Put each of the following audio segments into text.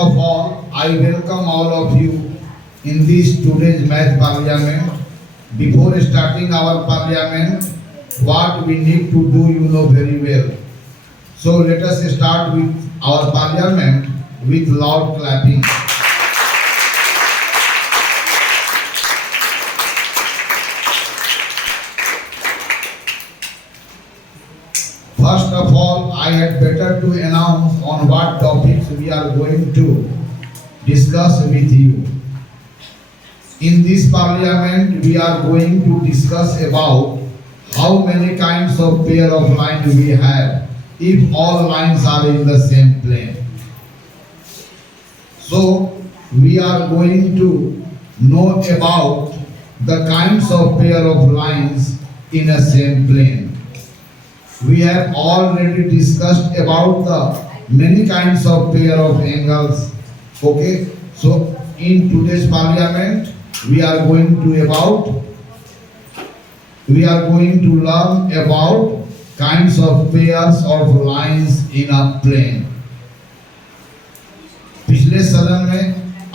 of all, I welcome all of you in this today's math parliament. Before starting our parliament, what we need to do, you know very well. So let us start with our parliament with loud clapping. First of all, I had better to announce on what topics we are going to discuss with you. In this parliament, we are going to discuss about how many kinds of pair of lines we have if all lines are in the same plane. So, we are going to know about the kinds of pair of lines in a same plane. We have already discussed about the many kinds of pair of angles. Okay, so in today's parliament, we are going to learn about kinds of pairs of lines in a plane. पिछले सदन में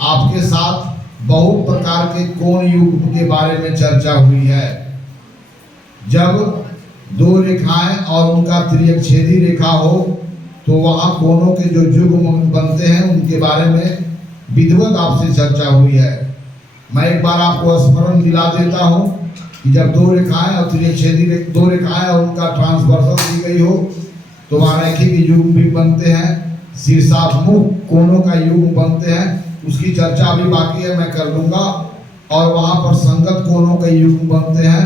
आपके साथ बहुत प्रकार के कोण युग्म के बारे में चर्चा हुई है। जब दो रेखाएं और उनका त्रियकछेदी रेखा हो तो वहां कोणों के जो युग्म बनते हैं उनके बारे में विधिवत आपसे चर्चा हुई है। मैं एक बार आपको स्मरण दिला देता हूं कि जब दो रेखाएं और त्रियकछेदी दो रेखाएं और उनका ट्रांसवर्सल दी गई हो तो वहां रेखी के युग्म भी बनते हैं, शीर्षाभिमुख कोणों का युग्म बनते हैं। उसकी चर्चा अभी बाकी है, मैं कर दूंगा। और वहां पर संगत कोणों के युग्म बनते हैं,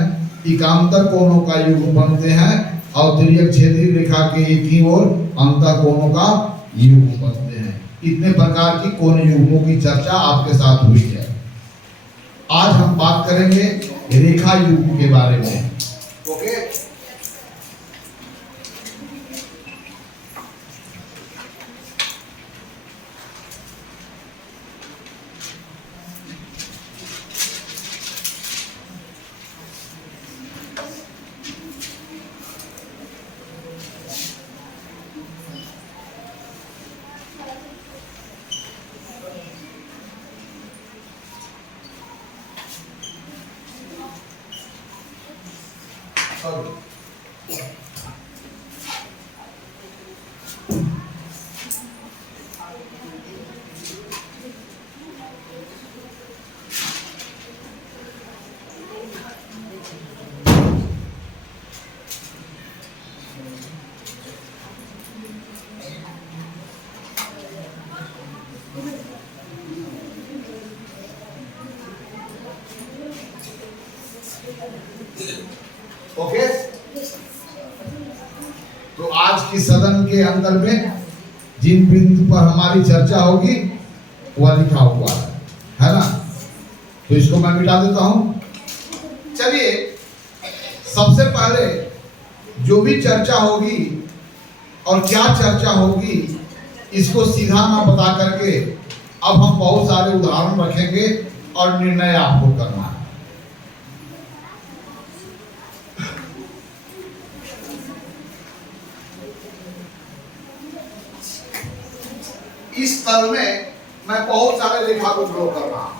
एकांतर कोणों का युग्म बनते हैं और त्रियकछेदी रेखा के एक ही ओर अंतः कोणों का युग्म बनते हैं। इतने प्रकार की कोण युग्मों की चर्चा आपके साथ हुई है। आज हम बात करेंगे रेखा युग्म के बारे में। ओके, ओके, तो आज की सदन के अंदर में जिन बिंदु पर हमारी चर्चा होगी वह लिखा हुआ है ना, तो इसको मैं मिटा देता हूं। चलिए, सबसे पहले जो भी चर्चा होगी और क्या चर्चा होगी इसको सीधा ना बता करके अब हम बहुत सारे उदाहरण रखेंगे और निर्णय आपको करना है। इस तल में मैं बहुत सारे रेखा को ड्रॉ कर रहा हूं।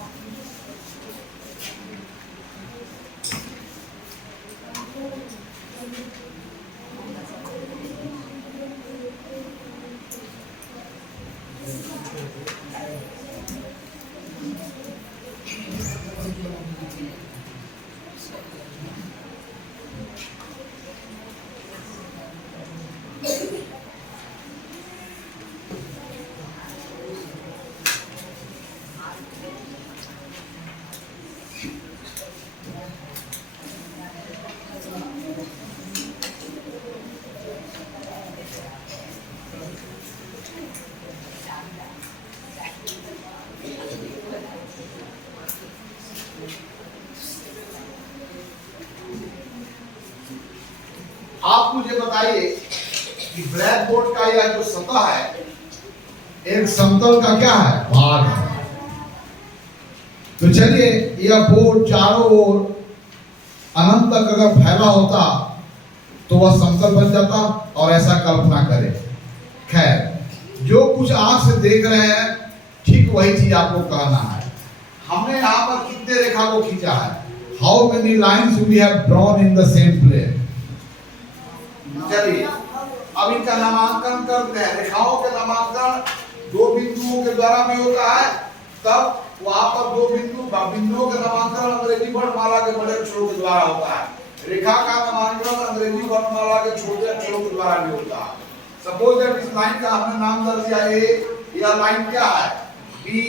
आप मुझे बताइए कि ब्लैक बोर्ड का यह जो सतह है एक समतल का क्या है, भाग है। तो चलिए, यह बोर्ड चारों ओर अनंत तक अगर फैला होता तो वह समतल बन जाता, और ऐसा कल्पना करें। खैर, जो कुछ आंख से देख रहे हैं ठीक वही चीज आपको कहना है। हमने यहाँ पर कितने रेखा को खींचा है? How many lines we have drawn in the same plane. चलिए अब इनका नामांकन करते हैं। रेखाओं के नामांकन दो बिंदुओं के द्वारा भी होता है, तब वहां पर दो बिंदुओं का नामांकन अंग्रेजी वर्णमाला के बड़े अक्षरों के द्वारा होता है। रेखा का नामांकन अंग्रेजी वर्णमाला के छोटे अक्षरों के द्वारा भी होता है। सपोज दैट इस लाइन का हमने नाम दर्ज किया ए, यह लाइन क्या है? बी,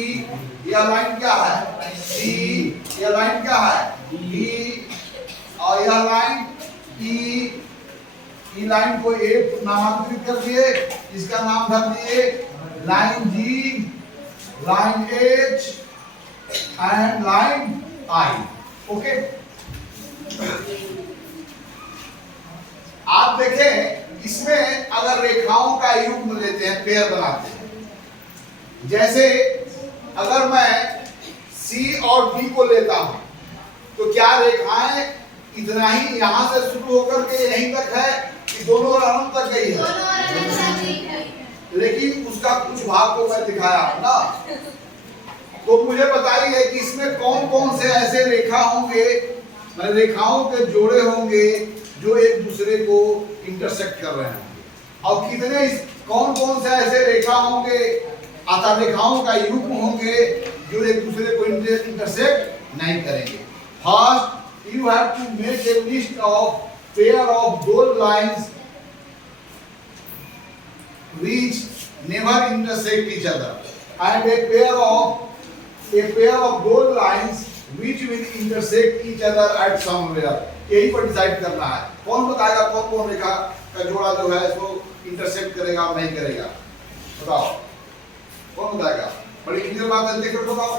यह लाइन क्या है? सी, यह लाइन क्या है? डी, और यह लाइन ई। ई लाइन को ए नामांकित कर दिए, इसका नाम धर दिए line G, line H and line I. Okay, आप देखें इसमें अगर रेखाओं का युग्म लेते हैं, पेयर बनाते हैं, जैसे अगर मैं सी और डी को लेता हूं तो क्या रेखाएं इतना ही यहां से शुरू होकर के यहीं तक है कि दोनों अनंत तक गई है? लेकिन उसका कुछ भाग को मैं दिखाया ना, तो मुझे बताइए कि इसमें कौन कौन से ऐसे रेखा होंगे, रेखाओं के जोड़े होंगे जो एक दूसरे को इंटरसेक्ट कर रहे होंगे, और कितने कौन कौन से ऐसे रेखा होंगे अतः रेखाओं का युग्म होंगे जो एक दूसरे को इंटरसेक्ट नहीं करेंगे। First you have to make a list of pair of those lines which never intersect each other and a pair of those lines which will intersect each other at somewhere। यही पर decide करना है। कौन बताएगा कौन कौन रेखा का जोड़ा जो है इसको इंटरसेक्ट करेगा और नहीं करेगा? बताओ, कौन बताएगा? बड़ी क्लियर बात है, देखकर बताओ।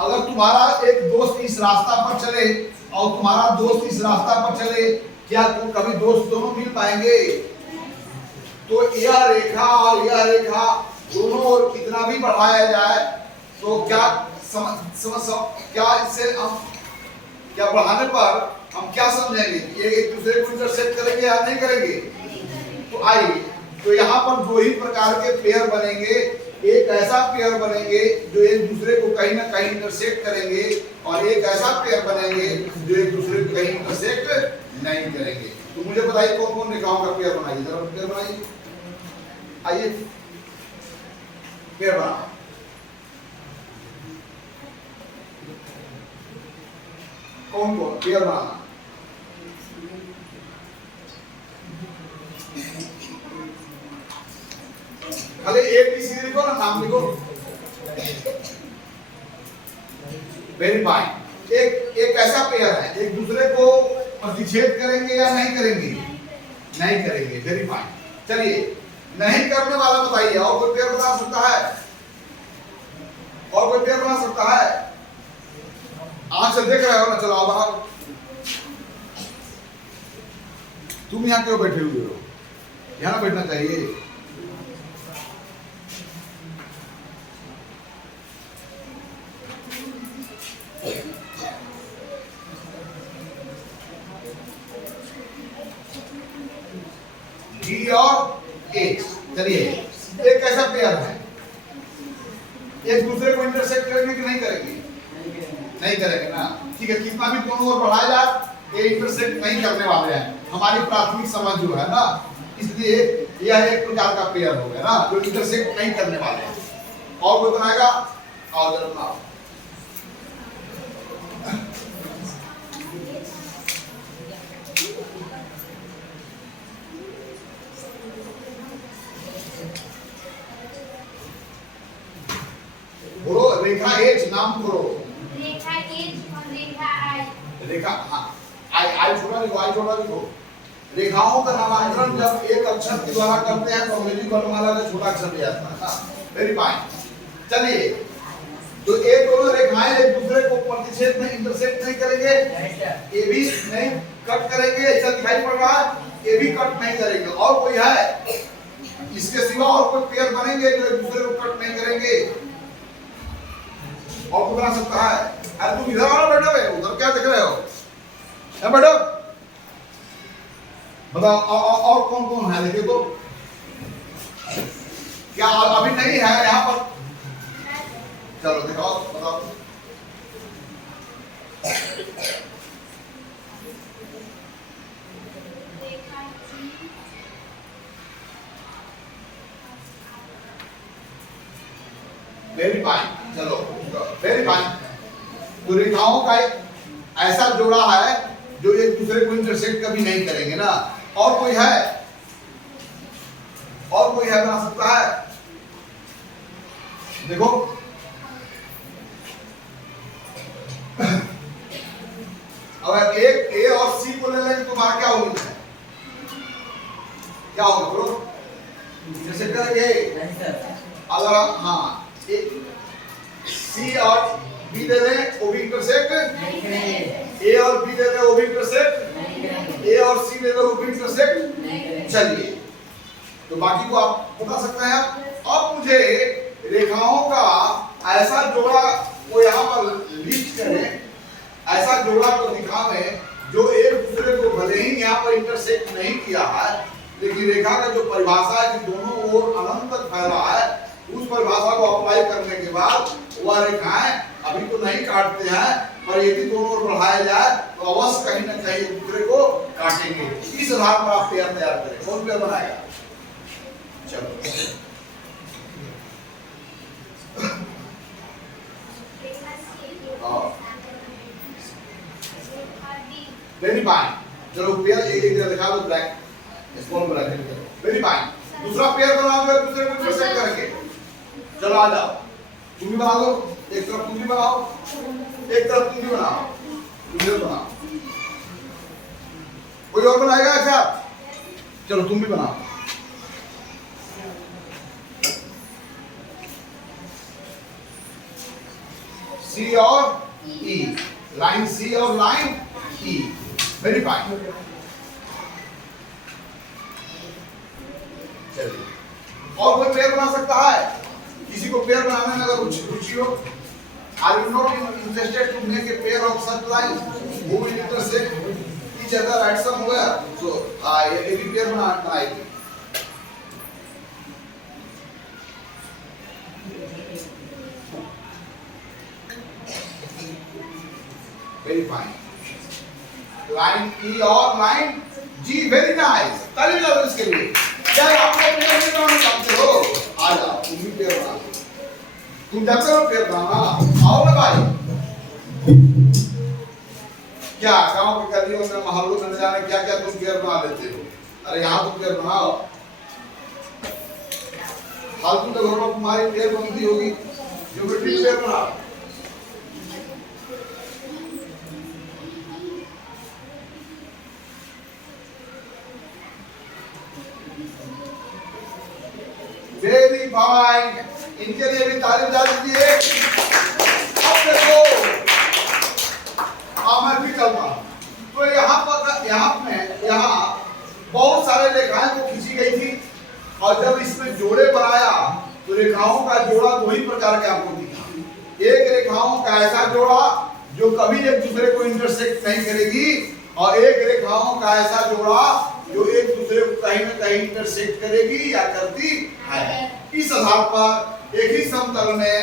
अगर तुम्हारा एक दोस्त इस रास्ता पर चले और तुम्हारा दोस्त इस रास्ता पर चले, क्या कभी दोस्त दोनों मिल पाएंगे? तो यह रेखा और यह रेखा दोनों ओर कितना भी बढ़ाया जाए तो क्या क्या इससे हम क्या बढ़ाने पर हम क्या समझेंगे? ये एक दूसरे को इंटरसेक्ट करेंगे या नहीं करेंगे? तो आइए, तो यहाँ पर दो ही प्रकार के पेयर बनेंगे। एक ऐसा पेयर बनेंगे जो एक दूसरे को कहीं ना कहीं इंटरसेक्ट करेंगे, और एक ऐसा पेयर बनेंगे जो एक दूसरे को कहीं इंटरसेक्ट नहीं करेंगे। तो मुझे बताइए कौन कौन रेखाओं का पेयर बनाइए, जरा पेयर बनाइए। आइए पेयर बना। कौन कौन पेयर बनाना? खाली एक भी सीधे लिखो ना, नाम लिखो। Very fine. एक ऐसा पेयर है एक दूसरे को प्रतिच्छेद करेंगे या नहीं करेंगे? नहीं करेंगे। Very fine. चलिए, नहीं करने वाला बताइए, और कोई पेयर बना सकता है? और कोई पेयर बना सकता है? आंख से देख रहे हो ना, चलो आओ बाहर। तुम यहाँ क्यों बैठे हुए हो? यहाँ ना बैठना चाहिए। डी और एच। चलिए, एक ऐसा पेयर है एक दूसरे को इंटरसेक्ट करेंगे कि नहीं करेंगे? नहीं करेंगे ना। ठीक है, कितना भी दोनों ओर बढ़ाया जाए ये इंटरसेक्ट नहीं करने वाले हैं, हमारी प्राथमिक समझ जो है ना, इसलिए यह एक प्रकार का पेयर हो गया ना जो इंटरसेक्ट नहीं करने वाले हैं। और कोई बनाएगा? और जरा बनाओ। बोलो, रेखा एच नाम करो। रेखा एच और रेखा आई। रेखा, हाँ, आई छोटा लिखो, आई छोटा लिखो। रेखाओं का नामांकन जब एक अक्षर के द्वारा करते हैं तो अंग्रेजी वर्णमाला का छोटा अक्षर लिया जाता है। Very fine. चलिए, तो ये दोनों रेखाएं एक दूसरे को प्रतिच्छेद में इंटरसेक्ट नहीं करेंगे, ये भी नहीं कट करेंगे, ऐसा दिखाई पड़ रहा है, ये भी कट नहीं करेंगे। और कोई है इसके सिवा? और कोई पेयर बनेंगे जो एक दूसरे को कट नहीं करेंगे? और कोई बना सकता है? अरे तुम इधर आओ, बैठो बे, उधर क्या देख रहे हो? है बैठो, बताओ और कौन कौन है? देखिए तो क्या अभी नहीं है यहाँ पर? चलो दिखाओ, बताओ। रेखा जी वेरी फाइन, चलो वेरी फाइन। तो रेखाओं का एक ऐसा जोड़ा है जो एक दूसरे को इंटरसेक्ट कभी नहीं करेंगे ना। और कोई है? और कोई है बना सकता है? देखो अगर एक ए और सी को ले लेंगे तुम्हारा क्या होगा? क्या होगा बोलो? इंटरसेक्ट करेंगे। अगर हाँ सी और बी दे दें वो भी इंटरसेक्ट नहीं करेंगे। ए और बी दे दें वो भी इंटरसेक्ट नहीं करेंगे। ए और सी दे दें वो भी इंटरसेक्ट नहीं करेंगे। चलिए तो बाकी को आप बता सकते हैं। अब मुझे रेखाओं का ऐसा जोड़ा को यहाँ पर लिस्ट करें, ऐसा जोड़ा को दिखावें जो एक दूसरे को भले ही यहाँ पर इंटरसेक्ट नहीं किया है, लेकिन रेखा का जो परिभाषा है कि दोनों ओर अनंत तक फैला है, उस परिभाषा को अप्लाई करने के बाद वह रेखाएं अभी तो नहीं काटते हैं, पर यदि दोनों ओर बढ़ाया जाए तो अवश्य कहीं न कहीं एक दूसरे को काटेंगे। इस आधार पर आप पेयर तैयार करें। कौन पेयर बनाएगा? चलो वेरी फाइन। चलो पेयर एक एक दिखा दो, ब्लैक स्मॉल ब्रैकेट करो। Very fine. दूसरा पेयर बनाओगे दूसरे को इंटरसेक्ट करके। चलो आ जाओ, तुम भी बना दो। एक तरफ तुम भी बनाओ, एक तरफ तुम भी बनाओ, तुम भी बनाओ। कोई और बनाएगा क्या? चलो तुम भी बनाओ। सी और ई, लाइन सी और लाइन ई। Very fine. चलिए और कोई पेयर बना सकता है? किसी को पेयर बनाने में अगर रुचि हो? Are you not interested to make a pair of such lines who will intersect each other at somewhere? So ये भी पेयर बनाएगी। Very fine. Line E और line G, very nice. ताली बजाओ इसके लिए। क्या आप लोग पेयर नहीं बनाना चाहते हो? आ जाओ, तुम भी पेयर बना लो। तुम जानते हो पेयर बनाना? आओ ना भाई। क्या गांव के गलियों में मोहल्लों में न जाने क्या क्या तुम पेयर बना लेते हो? अरे यहाँ तुम पेयर बनाओ। फालतू के घरों में तुम्हारी पेयर बनती होगी, ज्योमेट्री पेयर बनाओ। Very fine. इनके लिए भी तारीफ बजा दीजिए। अब देखो मैं भी चलता हूं। तो यहाँ बहुत सारे रेखाएं को खींची गई थी, और जब इसमें जोड़े बनाया तो रेखाओं का जोड़ा दो ही प्रकार के आपको दिखा। एक रेखाओं का ऐसा जोड़ा जो कभी एक दूसरे को इंटरसेक्ट नहीं करेगी, और एक रेखाओं का ऐसा जोड़ा जो एक दूसरे को कहीं न कहीं इंटरसेक्ट करेगी या करती है। इस आधार पर एक ही समतल में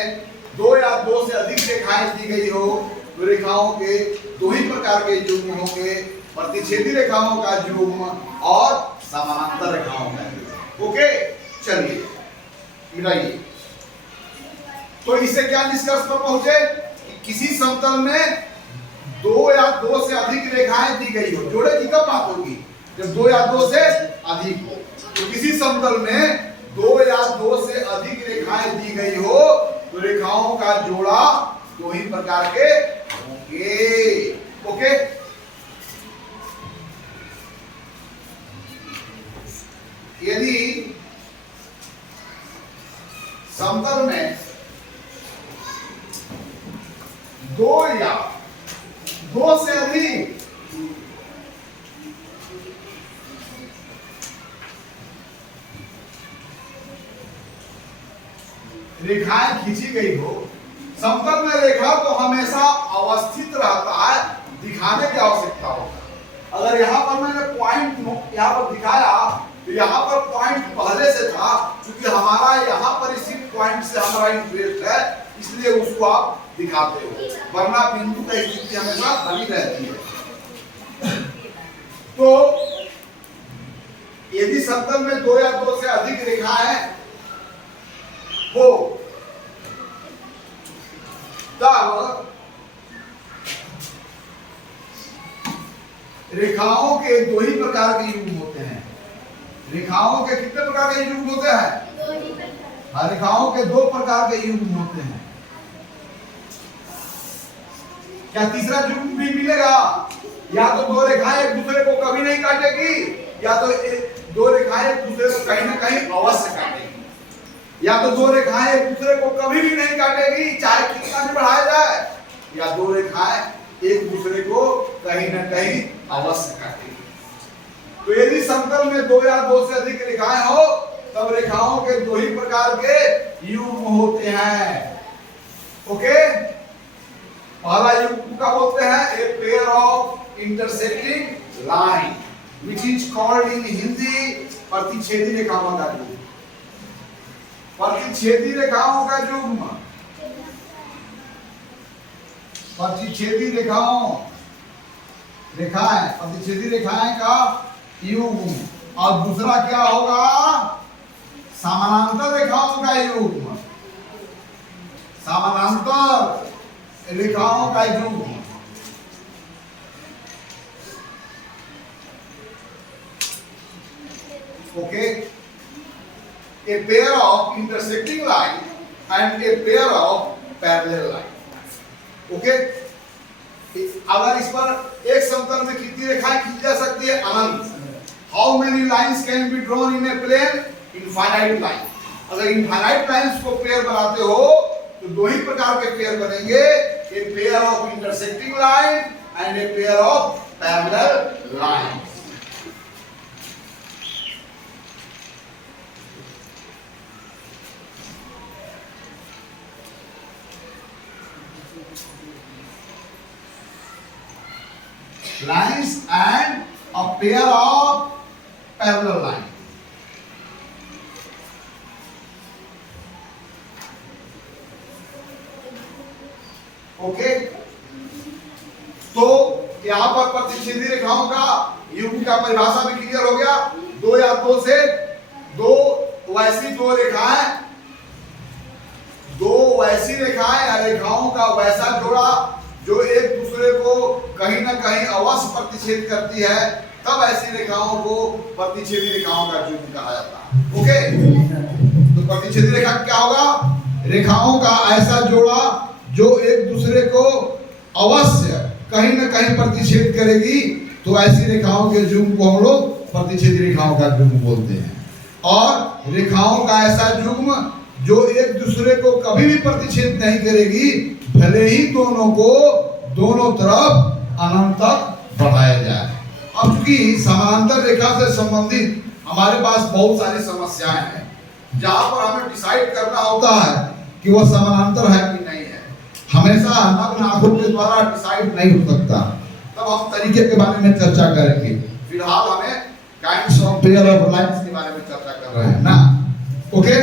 दो या दो से अधिक रेखाएं दी गई हो तो रेखाओं के दो ही प्रकार के युग्म होंगे, प्रतिच्छेदी रेखाओं का युग्म और समानांतर रेखाओं का। ओके चलिए मिलाइए। तो इससे क्या निष्कर्ष पर पहुंचे? किसी समतल में दो या दो से अधिक रेखाएं दी गई हो। जोड़े की कब बात होगी? जब दो या दो से अधिक हो। तो किसी समतल में दो या दो से अधिक रेखाएं दी गई हो तो रेखाओं का जोड़ा दो ही प्रकार के होंगे। ओके यदि समतल में दो या दो से अधिक रेखाएं खींची गई हो, समतल में रेखा तो हमेशा अवस्थित रहता है, दिखाने की आवश्यकता होता है। अगर यहाँ पर मैंने पॉइंट यहाँ पर दिखाया तो यहाँ पर पॉइंट पहले से था, क्योंकि हमारा यहाँ पर इसी पॉइंट से हमारा इंटरेस्ट है, इसलिए उसको आप दिखाते हो, वरना बिंदु का स्थिति हमेशा बनी रहती है। तो यदि समतल में दो या दो से अधिक रेखाएं हो तब रेखाओं के दो ही प्रकार के युग्म होते हैं। रेखाओं के कितने प्रकार के युग्म होते हैं? रेखाओं के दो प्रकार के युग्म होते हैं। क्या तीसरा युग्म भी मिलेगा? या तो दो रेखाएं एक दूसरे को कभी नहीं काटेगी, या तो दो रेखाएं एक दूसरे को कहीं ना कहीं अवश्य काटेगी, या तो दो रेखाएं एक दूसरे को कभी भी नहीं काटेगी चाहे कितना भी बढ़ाया जाए, या दो रेखाएं एक दूसरे को कहीं ना कहीं अवश्य काटेगी। तो यदि समतल में दो या दो से अधिक रेखाएं हो तब रेखाओं के दो ही प्रकार के युग्म होते हैं। ओके, पहला युग्म का बोलते हैं a pair of intersecting line which is called in Hindi प्रतिच्छेदी रेखाओं का युग्म। प्रतिच्छेदी रेखाओं का युग्म, प्रतिच्छेदी रेखाएं प्रतिच्छेदी रेखाएं का युग्म। और दूसरा क्या होगा? समानांतर रेखाओं का युग्म, समानांतर रेखाओं का युग्म। Okay, a pair of intersecting line and a pair of parallel line. Okay, अगर इस पर एक समतल में कितनी रेखाएं खींची जा सकती है? अनंत। How many lines can be drawn in a plane? Infinite line. अगर इनफाइनाइट लाइन्स को पेयर बनाते हो तो दो ही प्रकार के पेयर बनेंगे, a pair of intersecting line and a pair of parallel line. Lines and a pair of parallel lines. Okay, तो यहां पर प्रतिच्छेदी रेखाओं का युग्म का परिभाषा भी क्लियर हो गया। दो या दो से दो वैसी दो रेखाएं या रेखाओं का वैसा जोड़ा जो एक दूसरे को कहीं ना कहीं अवश्य प्रतिच्छेद करती है, तब ऐसी रेखाओं को प्रतिच्छेदी रेखाओं का युग्म कहा जाता है। ओके, तो प्रतिच्छेदी रेखा क्या होगा? रेखाओं का ऐसा जोड़ा जो एक दूसरे को अवश्य कहीं ना कहीं प्रतिच्छेद करेगी, तो ऐसी रेखाओं के युग्म को हम लोग प्रतिच्छेदी रेखाओं का युग्म बोलते हैं। और रेखाओं का ऐसा युग्म जो एक दूसरे को कभी भी प्रतिच्छेद नहीं करेगी, भले ही दोनों को दोनों तरफ अनंत तक बढ़ाया जाए। अब चूंकि समानांतर रेखा से संबंधित हमारे पास बहुत सारी समस्याएं हैं, जहां पर हमें डिसाइड करना होता है कि वह समानांतर है कि नहीं है। हमेशा नग्न आंखों के द्वारा डिसाइड नहीं हो सकता। तब हम तरीके के बारे में चर्चा करेंगे। फिलहाल हमें kinds of pair of lines के बारे में चर्चा कर रहे हैं ना। ओके,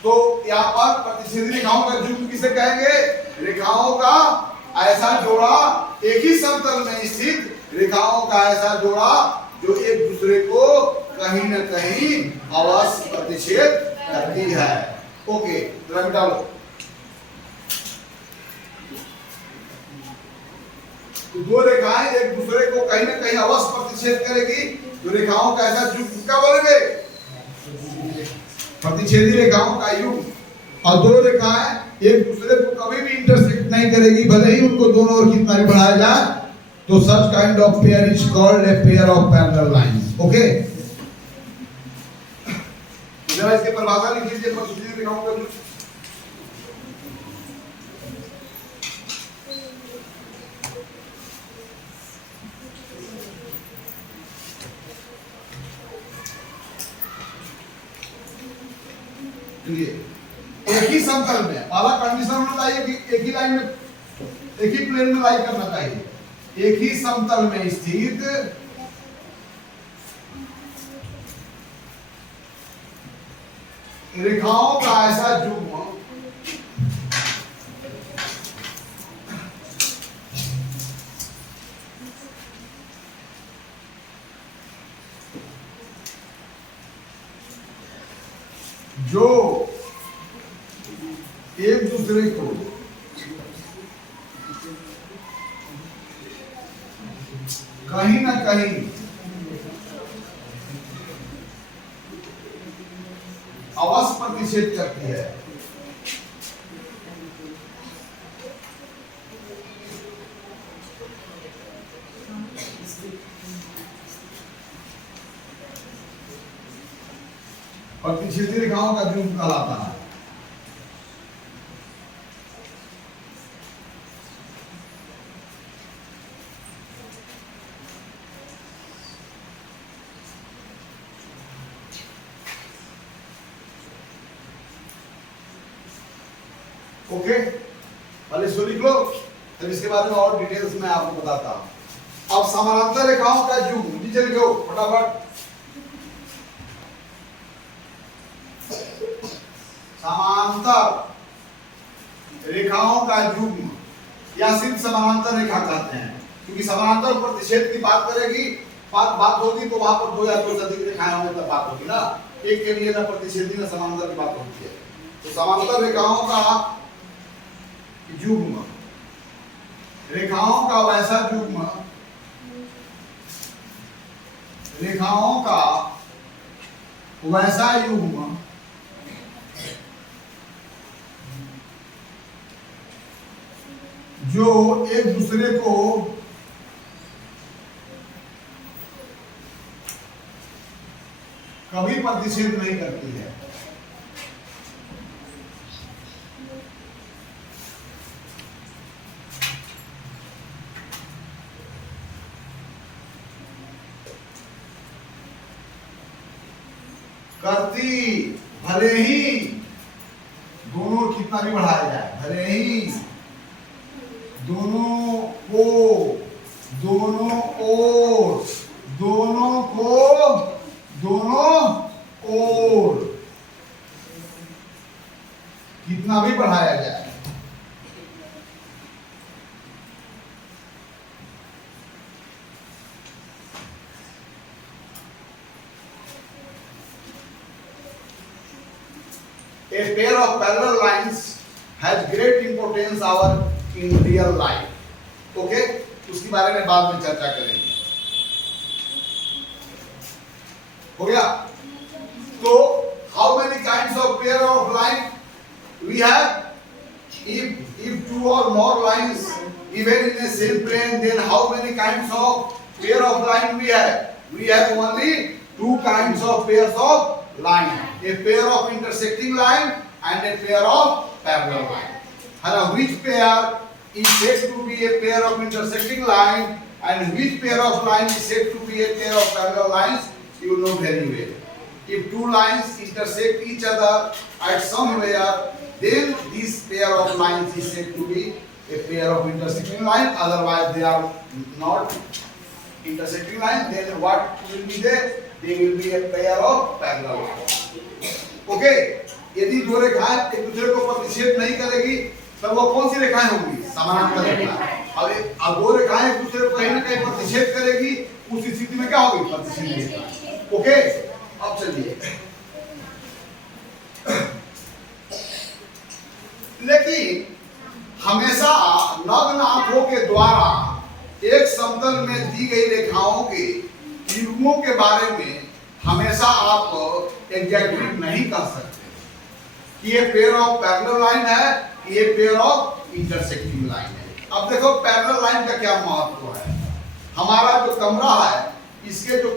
तो यहाँ पर प्रतिच्छेदी रेखाओं का युग्म किसे कहेंगे? रेखाओं का ऐसा जोड़ा, एक ही समतल में स्थित रेखाओं का ऐसा जोड़ा जो एक दूसरे को कहीं न कहीं अवश्य प्रतिच्छेद करती है। ओके, रख डालो। तो दो रेखाएं एक दूसरे को कहीं न कहीं अवश्य प्रतिच्छेद करेगी, तो रेखाओं का ऐसा युग्म क्या बोलेंगे? प्रतिच्छेदी रेखाओं का युग्म। और दो रेखाएं एक दूसरे को कभी भी इंटरसेक्ट नहीं करेगी, भले ही उनको दोनों ओर कितना भी बढ़ाया जाए, तो such kind of pair is called a pair of parallel lines. Okay, जरा इसके परिभाषा लिख लीजिए प्रतिच्छेदी रेखाओं का युग्म। एक ही समतल में, पहला कंडीशन होना चाहिए कि एक ही लाइन में, एक ही प्लेन में लाई करना चाहिए। एक ही समतल में स्थित रेखाओं का ऐसा युग्म जो एक दूसरे को कहीं ना कहीं अवश्य प्रतिषेध करती है। प्रतिषेधी रेखाओं का युग्म कहलाता है। ओके, पहले इसको लिख लो, तब इसके बारे में और डिटेल्स में आपको बताता हूं। अब समानांतर रेखाओं का युग्म नीचे लिखो फटाफट। समानांतर रेखाओं का युग्म या सिर्फ समानांतर रेखा कहते हैं, क्योंकि समानांतर प्रतिषेध की बात करेगी, बात होगी तो वहां पर दो या दो से अधिक रेखाएं होंगी तब बात होगी ना। एक के लिए ना प्रतिषेधी ना समानांतर की बात होती है। तो समानांतर रेखाओं का युग्म, रेखाओं का वैसा युग्म, रेखाओं का वैसा युग्म जो एक दूसरे को कभी प्रतिषेध नहीं करती है। करती भले ही दोनों कितना भी बढ़ाया जाए, भले ही दोनों को, दोनों ओर, दोनों को, दोनों ओर कितना भी बढ़ाया जाए, a pair of parallel lines has great importance in real life. Okay? उसके बारे में बाद में चर्चा करेंगे। हो गया? तो how many kinds of pair of line we have? If two or more lines even in the same plane, then how many kinds of pair of line we have? We have only two kinds of pairs of line, a pair of intersecting line and a pair of parallel line. Now, which pair is said to be a pair of intersecting line and which pair of line is said to be a pair of parallel lines? You know very well. If two lines intersect each other at somewhere, then this pair of lines is said to be a pair of intersecting line. Otherwise, they are not intersecting line. Then what will be there? They will be a pair of parallel lines. Okay? यदि दो रेखाएं एक दूसरे को प्रतिच्छेद नहीं करेगी तब वो कौन सी रेखाएं होंगी? समानांतर रेखाएं। अब दो रेखाएं एक दूसरे को कहीं ना कहीं प्रतिच्छेद करेगी, उस स्थिति में क्या होगी? प्रतिच्छेद रेखा। ओके, अब चलिए, लेकिन हमेशा नग्न आंखों के द्वारा एक समतल में दी गई रेखाओं के युग्मों के बारे में हमेशा आप एग्जैक्टली नहीं कह सकते कि ये पेयर ऑफ पैरेलल लाइन है, ये पेयर ऑफ इंटरसेक्टिंग लाइन है। अब देखो पैरेलल लाइन का क्या महत्व है। हमारा जो कमरा है इसके जो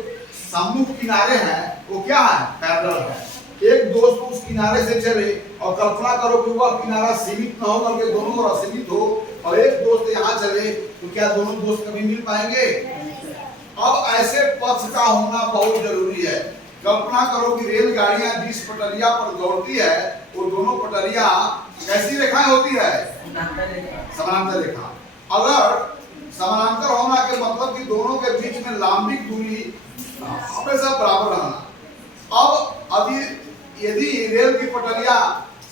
सम्मुख किनारे हैं वो क्या है? पैरेलल है। एक दोस्त उस किनारे से चले और कल्पना करो कि वह किनारा सीमित न हो करके दोनों ओर असीमित हो, और एक दोस्त यहाँ चले तो क्या दोनों दोस्त कभी मिल पाएंगे? अब ऐसे पथ का होना बहुत जरूरी है। कल्पना करो कि रेलगाड़ियां जिस पटरिया पर दौड़ती है वो दोनों पटरिया कैसी रेखाएं होती है? समानांतर रेखा। अगर समानांतर होना के मतलब कि दोनों के बीच में लंबिक दूरी हमेशा बराबर रहना। अब यदि रेल की पटरिया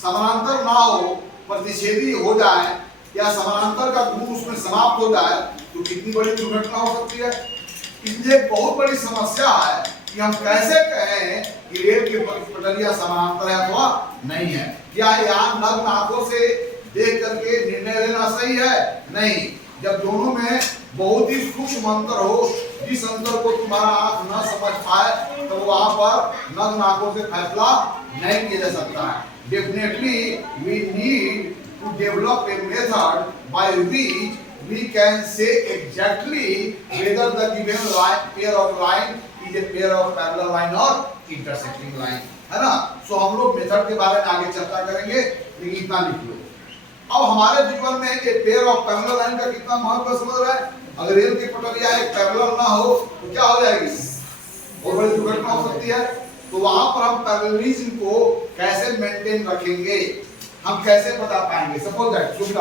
समानांतर ना हो, प्रतिच्छेदी हो जाए या समानांतर का गुण उसमें समाप्त हो जाए तो कितनी बड़ी दुर्घटना हो सकती है। इसलिए बहुत बड़ी समस्या है कि हम कैसे कहें कि रेल की पटरियां समानांतर है अथवा नहीं है। क्या यहाँ नग्न आंखों से देख करके निर्णय लेना सही है? नहीं। जब दोनों में बहुत ही सूक्ष्म अंतर हो, जिस अंतर को तुम्हारा आंख न समझ पाए, तो वहां पर नग्न आंखों से फैसला नहीं किया जा सकता है। Definitely we need to develop a method by which we can say exactly whether the given pair of line is a pair of parallel line or intersecting line, है ना। सो हम लोग मेथड के बारे में आगे चर्चा करेंगे, लेकिन इतना लिख लो। अब हमारे जीवन में ये पेयर ऑफ पैरेलल लाइन का कितना महत्व समझ रहा है। अगर रेल की पटरियां एक पैरेलल ना हो तो क्या हो जाएगी, बहुत बड़ी दुर्घटना हो सकती है। तो वहां पर हम पैरेललिज्म को कैसे मेंटेन रखेंगे, हम कैसे बता पाएंगे। सपोज दैट सुन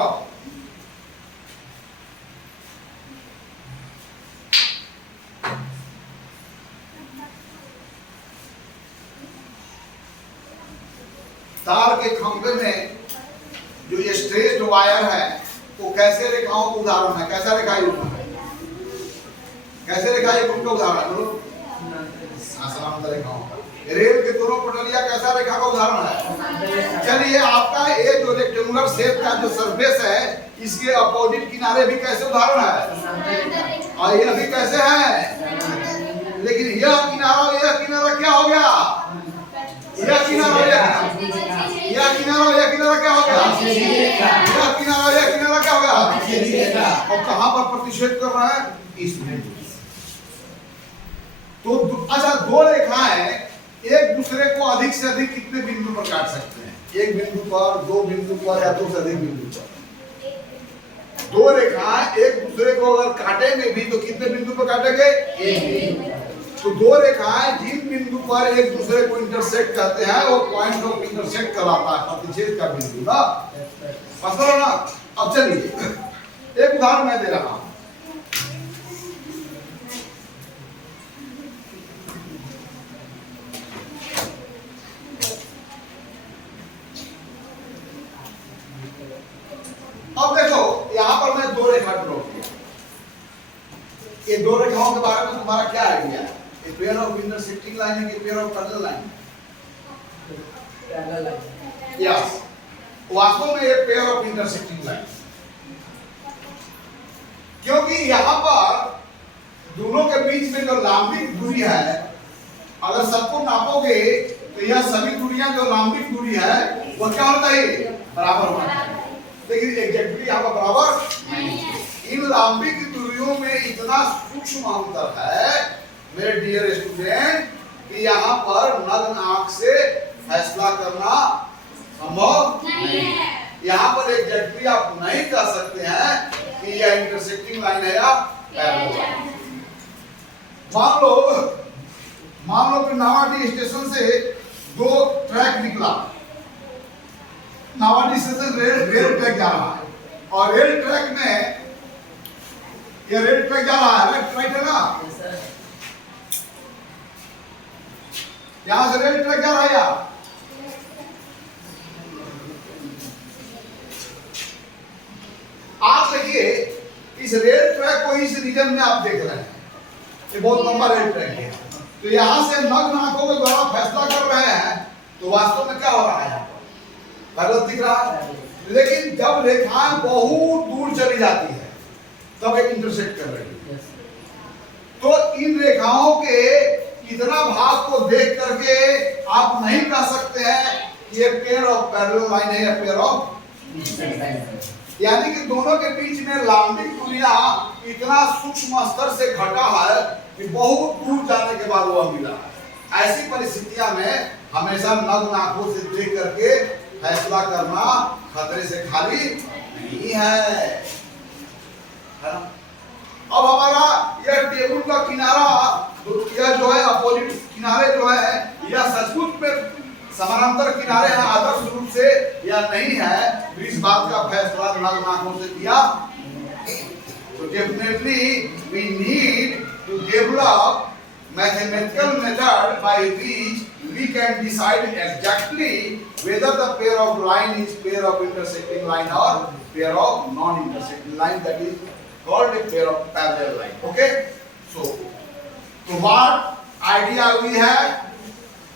तार के खंभे में जो ये स्ट्रेट वायर है वो कैसे रेखाओं का उदाहरण है। कैसा रेखा है, कैसे रेखा है उनका उदाहरण बोलो। समानांतर रेखाओं का। रेल के दोनों पटरियां कैसा रेखा का उदाहरण है। चलिए आपका ये जो रेक्टेंगुलर शेप का जो सरफेस है इसके अपोजिट किनारे भी कैसे उदाहरण है, और ये भी कैसे है। लेकिन यह किनारा क्या हो गया, यह किनारा क्या हो गया, यह किनारा क्या हो गया। और कहां पर प्रतिच्छेद कर रहा है, इस बिंदु। तो अच्छा, दो रेखाएं एक दूसरे को अधिक से अधिक कितने बिंदु पर काट सकते हैं। एक बिंदु पर, दो बिंदु पर, या दो से अधिक बिंदु पर। दो रेखाएं एक दूसरे को अगर काटेंगे भी तो कितने बिंदु पर काटेंगे, एक बिंदु। तो दो रेखाएं जिन बिंदु पर एक दूसरे को इंटरसेक्ट करते हैं वो पॉइंट ऑफ इंटरसेक्ट कहलाता है, प्रतिच्छेद का बिंदु ना। समझ ना। अब चलिए एक उदाहरण मैं दे रहा हूं। अब देखो यहां पर मैं दो रेखा ड्रॉ किया। ये दो रेखाओं के बारे में तुम्हारा क्या आइडिया है। A pair of intersecting line and a pair of parallel line. Parallel line. Yes. वास्तव में ये pair of intersecting line. क्योंकि यहाँ पर दोनों के बीच में जो लंबिक दूरी है, अगर सबको नापोगे तो यह सभी दूरियां जो लंबिक दूरी है वो क्या होता है, बराबर होता है। लेकिन एग्जैक्टली यहाँ पर बराबर नहीं है। इन लंबिक दूरियों में इतना सूक्ष्म अंतर है मेरे डियर स्टूडेंट कि यहाँ पर नग्न आंख से फैसला करना संभव नहीं है। यहाँ पर एग्जैक्टली आप नहीं कह सकते हैं कि यह इंटरसेक्टिंग लाइन है या पैरेलल लाइन। मान लो कि नावाडी स्टेशन से दो ट्रैक निकला। नावाडी स्टेशन रेल ट्रैक जा रहा है और रेल ट्रैक में ये रेल ट्रैक जा रहा है, राइट है ना। यहां से रेल ट्रैक जा रहा है यार। आप देखिए इस रेल ट्रैक को इस रीजन में आप देख रहे हैं, ये बहुत लंबा रेल ट्रैक है। तो यहां से नग्न आंखों के द्वारा फैसला कर रहे हैं तो वास्तव में क्या हो रहा है, गलत दिख रहा है। लेकिन जब रेखाएं बहुत दूर चली जाती है तब एक इंटरसेक्ट कर रही है। तो इन रेखाओं के कितना भाग को देख करके आप नहीं कह सकते हैं ये पेयर ऑफ पैरेलल लाइन है या पेयर ऑफ, यानी कि दोनों के बीच में लंबिक दूरियां इतना सूक्ष्म स्तर से घटा है कि बहुत दूर जाने के बाद वह मिला है। ऐसी परिस्थितियां में हमेशा नग्न आंखों से देख करके फैसला करना खतरे से खाली नहीं है ना। अब हमारा यह टेबल का किनारा, यह जो है अपोजिट किनारे जो है यह सचमुच में समानांतर किनारे हैं आदर्श रूप से या नहीं है, तो इस बात का फैसला नग्न आंखों से किया। तो definitely we need to develop mathematical method by which we can decide exactly whether the pair of line is pair of intersecting line or pair of non-intersecting line, that is called a pair of parallel line. Okay, so what idea we have?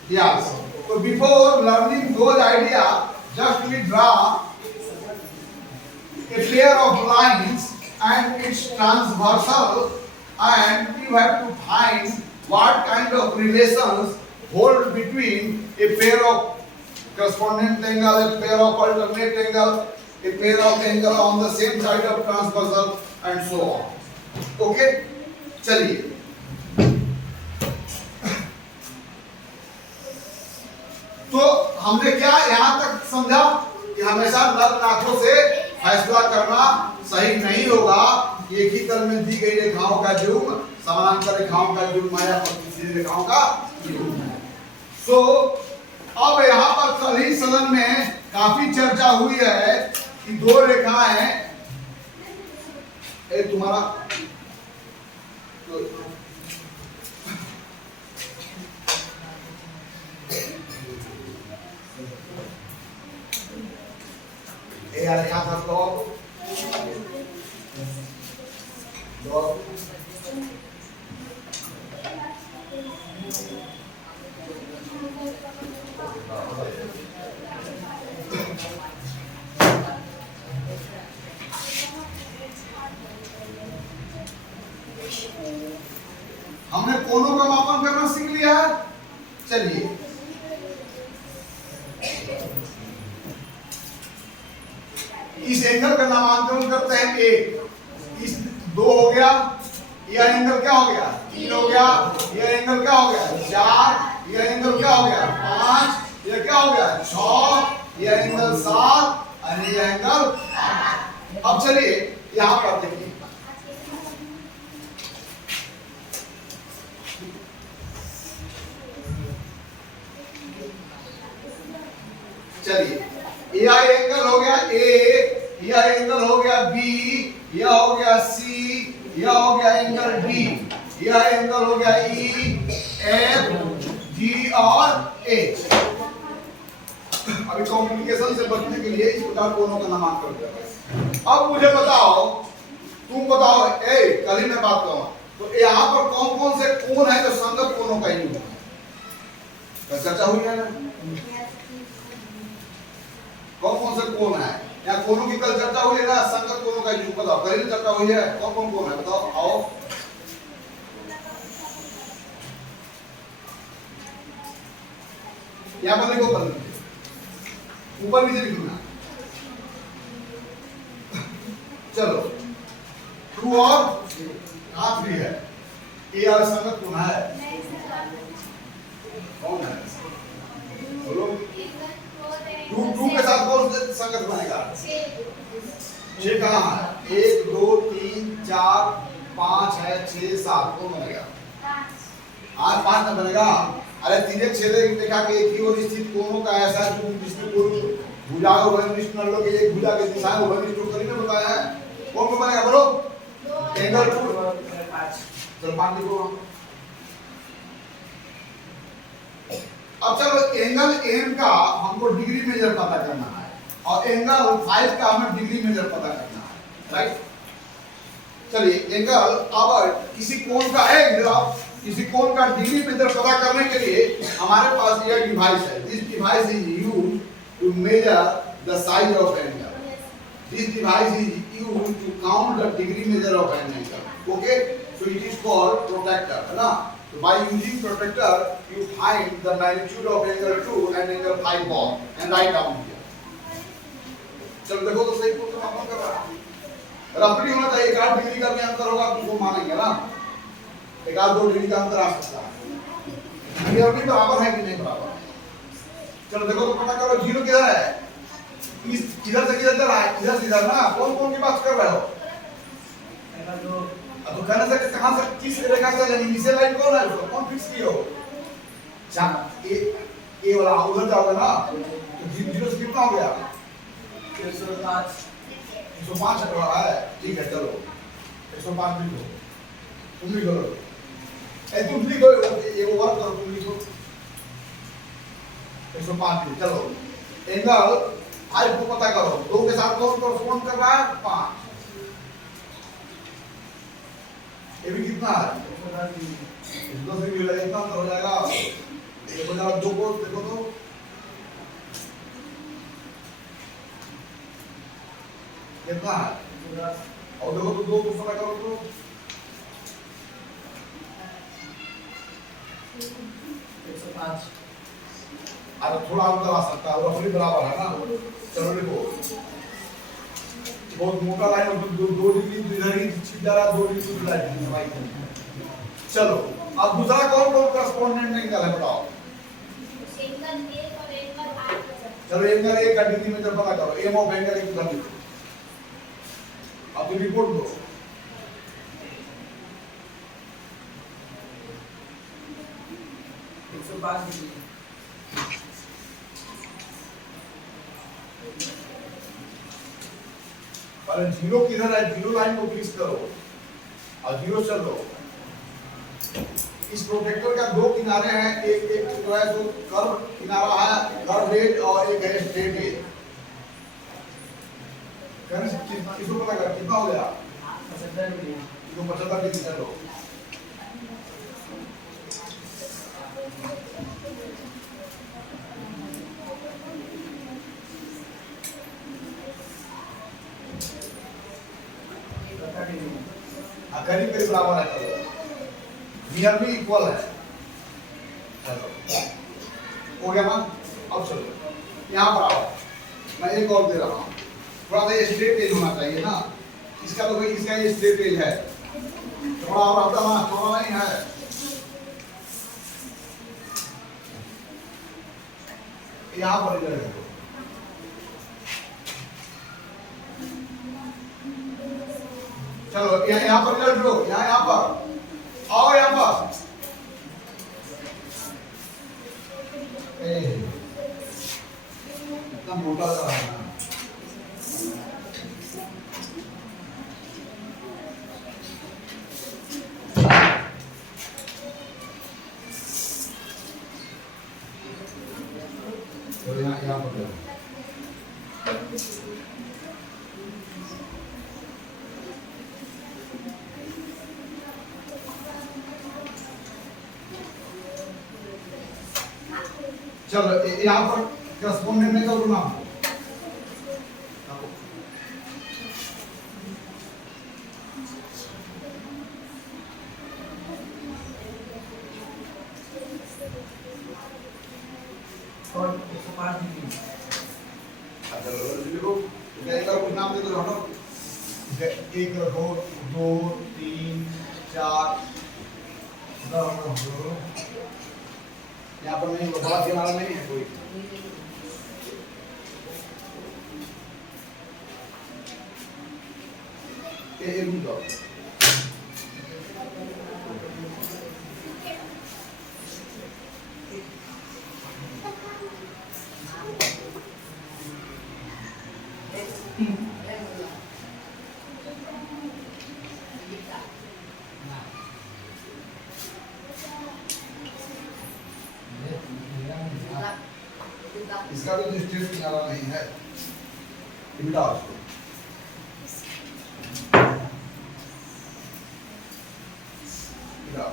Yes. So before learning those ideas, just we draw a pair of lines and its transversal, and you have to find what kind of relations hold between a pair of corresponding angle, a pair of alternate angle, a pair of angle on the same side of transversal, and so on. Okay, चलिए तो हमने क्या यहां तक समझा कि हमेशा नग्न आंखों से फैसला करना सही नहीं होगा। एक ही तल में दी गई रेखाओं का जुग्म समानांतर रेखाओं का जुग्म है या प्रतिच्छेदी रेखाओं का जुग्म है। सो अब यहाँ पर कल ही सदन में काफी चर्चा हुई है कि दो रेखाएं तुम्हारा यार यहाँ पर तो हमने कोनों का मापन करना सीख लिया है। चलिए इस एंगल का नामांकन करते हैं एक, इस दो हो गया, यह एंगल क्या हो गया, तीन हो गया, यह एंगल क्या हो गया, चार, यह एंगल क्या हो गया, पांच, यह क्या हो गया, छह, यह एंगल सात और यह एंगल आठ। अब चलिए यहां पर देखिए, चलिए यह एंगल हो गया ए, यह एंगल हो गया बी, यह हो गया सी, यह हो गया एंगल डी, यह एंगल हो गया ई, एफ, जी और एच। अभी कॉम्प्लिकेशन से बचने के लिए इस प्रकार कोनों का नामांकन करते हैं। अब मुझे बताओ, तुम बताओ, कल ही मैं बात करूं तो यहाँ पर कौन कौन से कोण है जो संगत कोनों का युग्म है? चर्चा हुई है ना, कौन कौन से कोण है? या कोनों की कल चर्चा हुई है ना, संगत कोनों का युग्म बताओ, कल ही चर्चा हुई है, कौन कौन कोण है बताओ, आओ। यहाँ पर लिखो, पर ऊपर नीचे लिखना। चलो ट्रू और कहाँ फ्री है? ए और संगत कोण है, कौन है? बोलो। टू के साथ कौन संगत बनेगा? 6 कहाँ है? 1 2 3 4 5 है, 6 7 कौन बनेगा? 5 में बनेगा। अरे तिर्यक छेदक रेखा के एक ही ओर स्थित कोनों का ऐसा जुग्म जिसमें पूर्व भुजा को उभयनिष्ठ नलों के एक भुजा के दिशा में उभयनिष्ठ होकर में बताया है, कौन को बनेगा बोलो? एंगल 2। चलो 5 लिखो। अब चलो एंगल एम का हमको डिग्री मेजर पता करना है और एंगल 5 का हमें डिग्री मेजर पता करना है, राइट? चलिए एंगल, अब किसी कोण का किसी कोण का डिग्री मेजर पता करने के लिए हमारे पास यह डिवाइस है। This device is used to measure the size of angle. This device is used to count the degree measure of an angle. Okay, so it is called protractor, है ना? So by using protractor, you find the magnitude of angle 2 and angle 5 both and write down here. चलो देखो तो सही कौन सा मापन कर रहा है? रफली होना चाहिए, 1 डिग्री का भी अंतर होगा तुमको मानेंगे ना, 1-2 डिग्री का अंतर आ सकता है। ये भी बराबर है कि नहीं बराबर? चलो देखो तो पता करो, जीरो किधर है? इस किधर से किधर चल रहा है? इधर से इधर ना। कौन कौन की बात कर रहे हो? अब तो कहने से कहां से किस रेखा से लेनी? इनिशियल लाइन कौन है? उसको कौन फिक्स किया हो? ए वाला उधर जाओगे ना तो जीरो से कितना हो गया? 105 है। ठीक है, चलो 105 लिखो, तुम लिखो, तुम लिखो, ये वर्क करो, तुम लिखो 105 लिखो। चलो एंगल 5 को पता करो, 2 के साथ कौन कॉरेस्पॉन्ड कर रहा है? 5। ये भी कितना है? दो से भी लगेगा तो हो जाएगा। ये बना दो को देखो तो कितना है और देखो तो दो को पता करो तो 105। अरे थोड़ा अंतर आ सकता है, रफली बराबर है ना। चलो देखो बहुत मोटा लाइन और दो डिग्री इधर ही छिप जा रहा है, 2 डिग्री उधर है भाई। चलो अब दूसरा कौन कौन करस्पॉन्डेंट एंगल है बताओ। एंगल ए और एंगल आर का चक्कर। चलो एंगल ए का डिग्री में जब पता करो, एम ऑफ एंगल एक उधर लिखो। अब तुम रिपोर्ट दो। 105 डिग्री। अरे जीरो किधर है, जीरो लाइन को क्लिक करो और जीरो चलो। इस प्रोटेक्टर का दो किनारे हैं, एक जो है तो कर्व किनारा है, कर्व एज और एक है स्ट्रेट एज। किसको पता कर कितना हो गया? 75 डिग्री। इसको 75 डिग्री कर लो। करीब करीब बराबर है, चलो नियरली इक्वल है। चलो हो गया ना। अब चलो यहाँ पर आओ, मैं एक और दे रहा हूँ, थोड़ा सा ये स्ट्रेट एज होना चाहिए ना। इसका तो भाई इसका ये स्ट्रेट एज है, थोड़ा और आता ना, थोड़ा नहीं है। यहाँ पर इधर देखो, चलो यहाँ पर इधर लो, यहाँ पर आओ, यहाँ पर इतना मोटा लग रहा है ना। तो यहाँ पर चलो यहाँ पर करस्पॉन्डेंट में करो नाम। और 105 डिग्री। अच्छा लिखो, एक और कुछ नाम दे दो हटो। एक रखो, 2 3 4 यहाँ पर नहीं, बड़ा किनारा नहीं है कोई। ये दो इसका भी स्ट्रेट किनारा नहीं है, मिटाओ इसको। मिटाओ।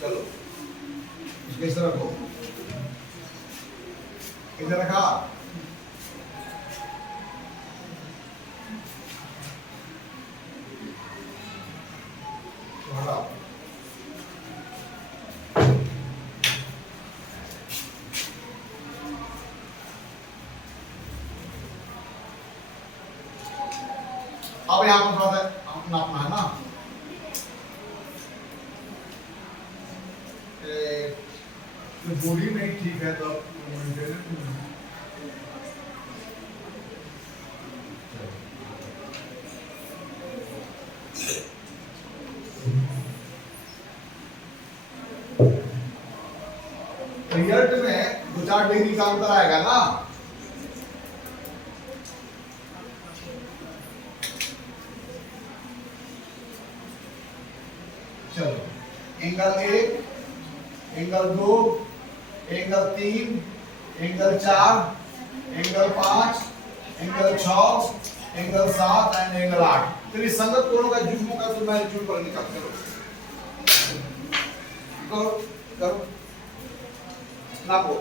चलो इसको इस तरह रखो, इधर रखा। हटाओ। अब यहाँ पर थोड़ा सा नापना है ना। तो बॉडी नहीं ठीक है तो रिजल्ट में 2-4 डिग्री का अंतर आएगा ना। चलो angle 1, angle 2, angle 3, angle 4, angle 5, angle 6, angle 7 and angle 8। फिर इस संगत कोणों का युग्म का तो मैग्नीट्यूड पर निकाल करो करो नापो।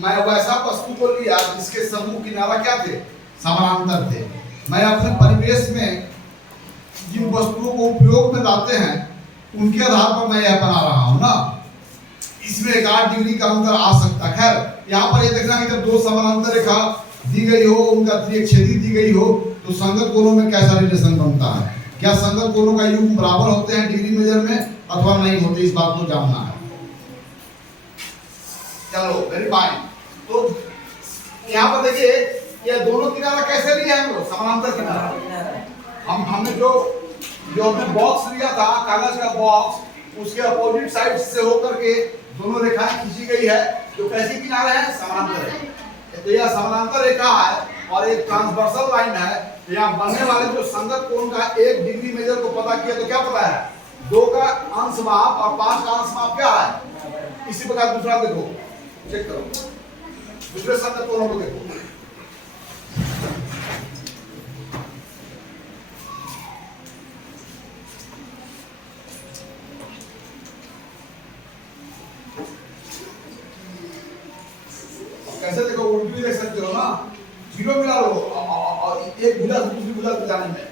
मैं वैसा वस्तु को लिया जिसके समूह किनारा क्या थे, समानांतर थे। मैं अपने परिवेश में जिन वस्तुओं को उपयोग में लाते हैं उनके आधार पर मैं यह बना रहा हूं ना। इसमें 8 डिग्री का अंतर आ सकता है। खैर यहाँ पर ये देखना कि जब दो समानांतर रेखा दी गई हो, उनका त्रियक छेदी दी गई हो, तो संगत कोणों में कैसा रिलेशन बनता है। क्या संगत कोणों का युग्म बराबर होते हैं डिग्री मेजर में अथवा नहीं होते, इस बात को जानना है। चलो वेरी फाइन। तो यहाँ पर देखिए ये दोनों किनारा कैसे लिए हम लोग, समानांतर किनारा। हमने जो हमने बॉक्स लिया था, कागज का बॉक्स, उसके अपोजिट साइड से होकर के दोनों रेखाएं खींची गई है जो कैसी किनारे हैं, समानांतर है। तो यह समानांतर रेखा है और एक ट्रांसवर्सल लाइन है। तो यहाँ बनने वाले जो संगत कोण का 1 डिग्री मेजर को पता किया तो क्या पता है, 2 का अंश माप और 5 का अंश माप क्या है। इसी प्रकार दूसरा देखो, चेक करो दूसरे संगत कोणों को देखो। कैसे देखो, उल्टी देख सकते हो ना, 0 मिला लो और एक भुजा से दूसरी भुजा तक जाने में।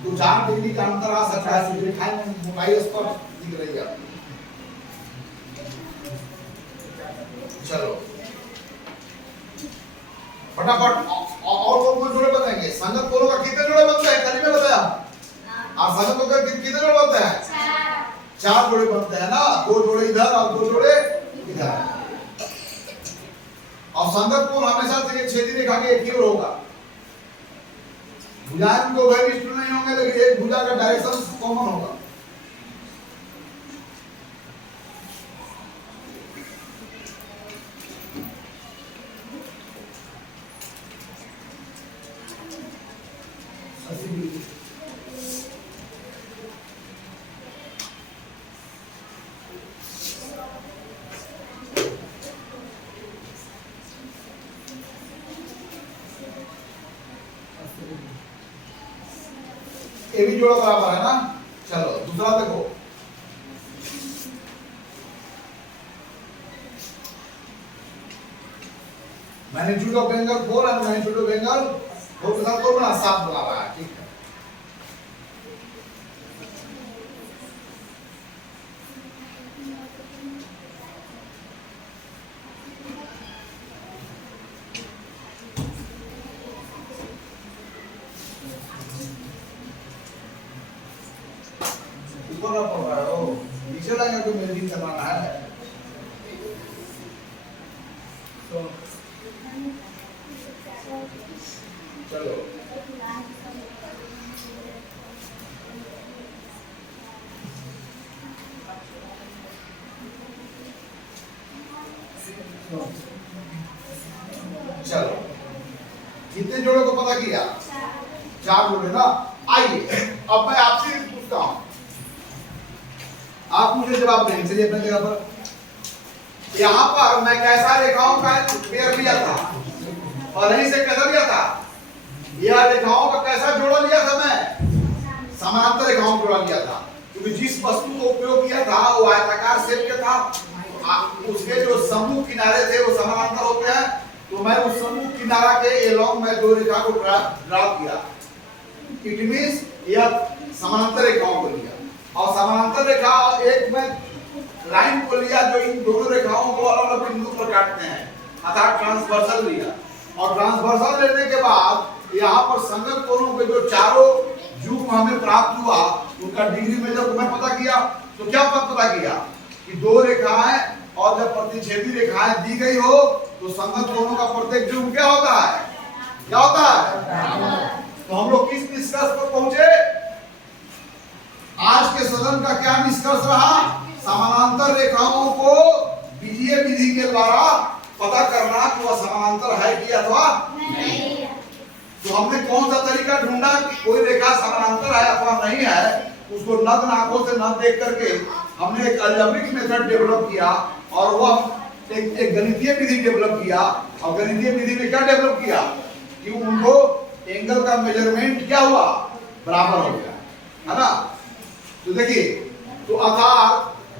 तो 4 डिग्री का अंतर आ सकता है। रेखाएं मोटाई स्पष्ट दिख रही है। चलो फटाफट और कौन जोड़े बताएंगे। संगत कोणों का कितने जोड़े बनते हैं, कल में बताया। और संगत कोणों का कितने जोड़े बनते हैं, 4 जोड़े बनते हैं ना। 2 जोड़े इधर और 2 जोड़े इधर। और संगत कोण हमेशा से छेदी रेखा के एक ही ओर होगा। भुजाएं को वेरिएट नहीं होंगे, लेकिन एक भुजा का डायरेक्शन कॉमन होगा। ये भी जोड़ा बराबर है ना। चलो दूसरा देखो, magnitude of angle 4 and magnitude of angle 4 के साथ 4 बना 7 बना रहा है। ठीक है, ऊपर पड़ रहा है, ओ नीचे लाएंगे तो मेल्टिंग करवाना है। तो चलो चलो कितने जोड़ों को पता किया, 4 जोड़े ना। आइए अब मैं आपसे पूछता हूं, आप मुझे जवाब दें। चलिए अपनी जगह पर। यहाँ पर मैं कैसा रेखाओं का पेयर लिया था और यहीं से कैसा लिया था, यह रेखाओं का कैसा जोड़ा लिया था, मैं समानांतर रेखाओं जोड़ा लिया था। क्योंकि जिस वस्तु को उपयोग किया था वो आयताकार शेप के था, उसके जो समूह किनारे थे वो समानांतर होते हैं। तो मैं उस समूह किनारा के एलोंग में 2 रेखा को ड्रा किया। इट मींस यह समानांतर रेखाओं को लिया और समानांतर रेखा एक में लाइन को लिया जो इन दोनों रेखाओं को अलग अलग बिंदु पर काटते हैं, अर्थात ट्रांसवर्सल लिया। और ट्रांसवर्सल लेने के बाद यहाँ पर संगत कोणों के जो चारों युग्म हमें प्राप्त हुआ उनका डिग्री मेजर को मैं पता किया। तो क्या पता किया कि 2 रेखाएं और जब प्रतिच्छेदी रेखाएं दी गई हो तो संगत कोणों का प्रत्येक युग्म क्या होता है? क्या होता है? तो हम लोग किस निष्कर्ष पर पहुंचे? आज के सदन का क्या निष्कर्ष रहा? समानांतर रेखाओं को बीजीय विधि के द्वारा पता करना कि वह समानांतर है कि अथवा नहीं। तो हमने कौन सा तरीका ढूंढा कि कोई रेखा समानांतर है अथवा नहीं है? उसको नग्न आंखों से न देख करके हमने एक अलजेब्रिक मेथड डेवलप किया और वह एक गणितीय विधि डेवलप किया। और गणितीय विधि में क्या डेवलप किया कि उनको एंगल का मेजरमेंट क्या हुआ? बराबर हो गया, है ना? तो देखिए, तो अर्थात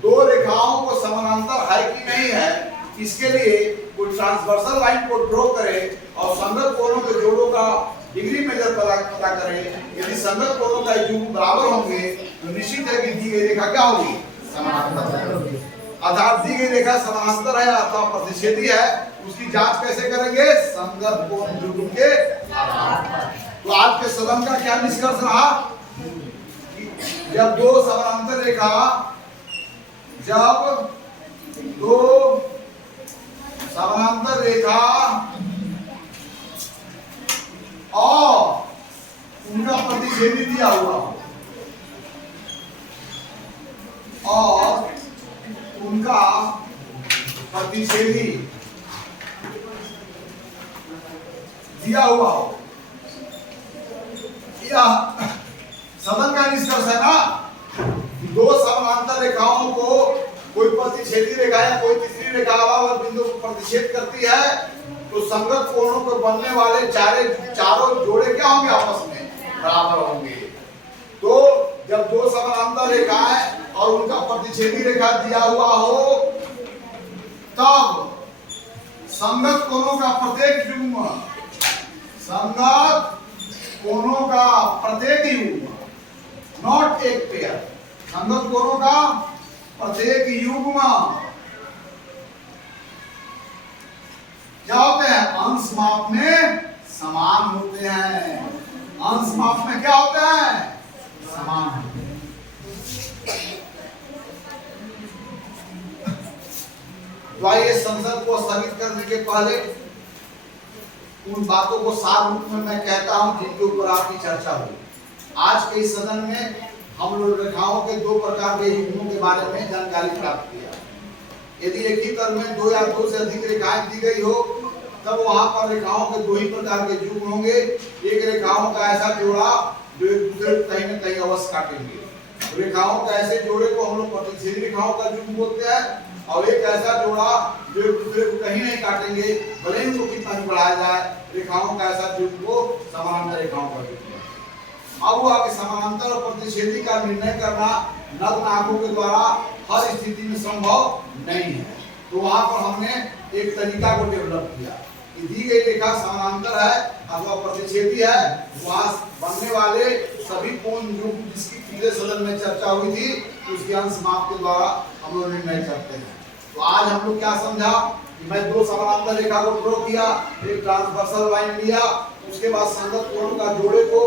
दो रेखाओं को समानांतर है कि नहीं है, इसके लिए कोई ट्रांसवर्सल लाइन को ड्रॉ करे और संगत कोणों के जोड़ों का डिग्री मेजर पता करें। यदि संगत कोणों का युग्म बराबर होंगे तो निश्चित है कि दी गई रेखा क्या होगी? समानांतर होगी। अर्थात दी गई रेखा समानांतर है अथवा प्रतिच्छेदी है, उसकी जांच कैसे करेंगे? संगत कोण युग्म के आधार पर। तो आज के सदन का क्या निष्कर्ष रहा? जब दो समानांतर रेखा और उनका प्रतिच्छेदी दिया हुआ और उनका प्रतिच्छेदी दिया हुआ हो, यह सदन का निष्कर्ष है ना? दो समानांतर रेखाओं को कोई प्रतिच्छेदी रेखा या कोई तीसरी रेखा अगर बिंदु को प्रतिच्छेद करती है तो संगत कोणों को बनने वाले चारों जोड़े क्या होंगे? आपस में बराबर होंगे। तो जब दो समानांतर रेखाएं और उनका प्रतिच्छेदी रेखा दिया हुआ हो तब संगत कोणों का प्रत्येक युग्म, संगत कोणों का प्रत्येक युग्म, नॉट एक पेयर, संगत कोणों का प्रत्येक युग्म क्या होते हैं? अंश माप में समान होते हैं। अंश माप में क्या होते हैं? समान होते हैं। तो आइए संसद को स्थगित करने के पहले उन बातों को सार रूप में मैं कहता हूं जिनके ऊपर आपकी चर्चा हुई। आज के इस सदन में हम लोग रेखाओं के दो प्रकार के युग्मों के बारे में जानकारी प्राप्त किया। यदि एक ही तल में दो या दो से अधिक रेखाएं दी गई हो तब वहां पर रेखाओं के दो ही प्रकार के युग्म होंगे। एक रेखाओं का ऐसा जोड़ा जो एक दूसरे को कहीं न कहीं अवश्य काटेंगे। रेखाओं के ऐसे जोड़े को हम लोग प्रतिच्छेदी रेखाओं का युग्म बोलते हैं और एक ऐसा जोड़ा जो एक दूसरे को कहीं नहीं काटेंगे, भले ही उनको कितना भी बढ़ाया जाए, रेखाओं का ऐसा युग्म को समानांतर रेखाओं का युग्म। अब हुआ कि समानांतर और प्रतिच्छेदी का निर्णय करना नग्न आंखों के द्वारा हर स्थिति में संभव नहीं है। तो वहां पर हमने एक तरीका को डेवलप किया कि दी गई रेखा समानांतर है अथवा प्रतिच्छेदी है, वहां बनने वाले सभी कोण युग्म जिसकी पिछले सदन में चर्चा हुई थी उसके अंश माप के द्वारा हम लोग निर्णय करते हैं। तो आज हम लोग क्या समझा कि मैं दो समानांतर रेखा को ड्रॉ किया, एक ट्रांसवर्सल लाइन लिया, उसके बाद संगत कोणों का जोड़े को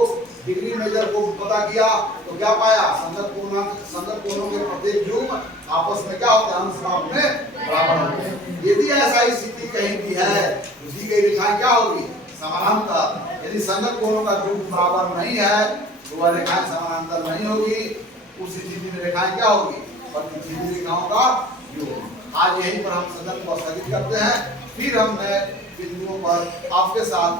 डिग्री मेजर को पता किया तो क्या पाया? संगत कोणों के प्रत्येक युग्म आपस में क्या होते हैं? अंश माप में बराबर होते हैं। यदि ऐसा स्थिति कहीं भी है तो दी गई रेखाएं क्या होगी? समानांतर। यदि संगत कोणों का युग्म बराबर नहीं है तो वह रेखाएं समानांतर नहीं होगी। उस स्थिति में रेखाएं क्या होगी? प्रतिच्छेदी रेखाओं का युग्म। आज यहीं पर हम सदन को स्थगित करते हैं, फिर हम नए बिंदुओं पर आपके साथ